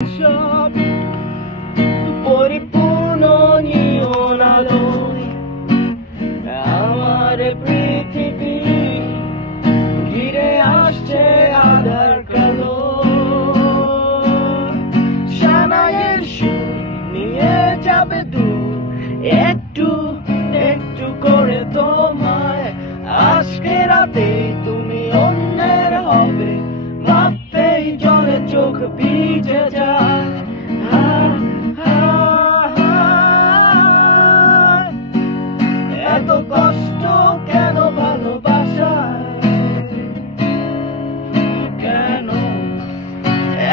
সব পরিপূর্ণ নিয়ন আলোয় আমার পৃথিবী ঘিরে আসছে আধার কালো। সানাইয়ের সুর নিয়ে যাবে দূর একটু একটু করে তোমায়। আজকে রাতে তুমি অন্যের হবে ভাবতেই জলে চোখ ভিজে যায়। এত কষ্ট কেন ভালোবাসায়, কেন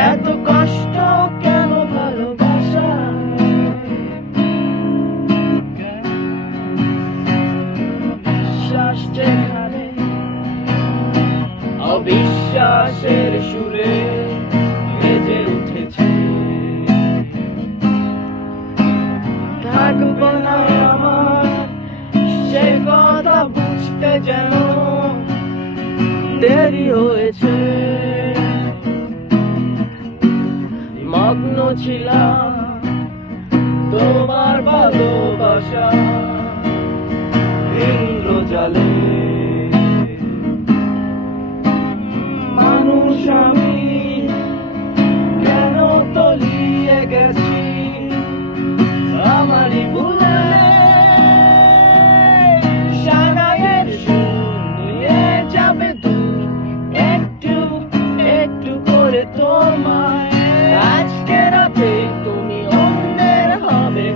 এত কষ্ট কেন ভালোবাসায়? বিশ্বাস যেখানে অবিশ্বাসের সুরে বেজে উঠেছে, থাকবো না আমার সে কথা বুঝতে যেন দেরি হয়েছে। মগ্ন ছিলাম তোমার ভালোবাসা ইন্দ্রজালে। মানুষ আমি কেন তলিয়ে গেছি আমারই ভুলে। সানাইয়ের সুর নিয়ে যাবে দূর একটু একটু করে তোমায়। আজকে রাতে তুমি অন্যের হবে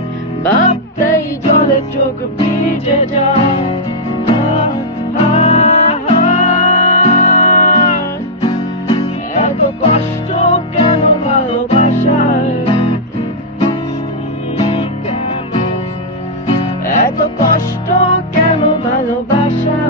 ভাবতেই জলে চোখ ভিজে যায়। এত কষ্ট কেন ভালোবাসায়, এত কষ্ট কেন ভালোবাসা?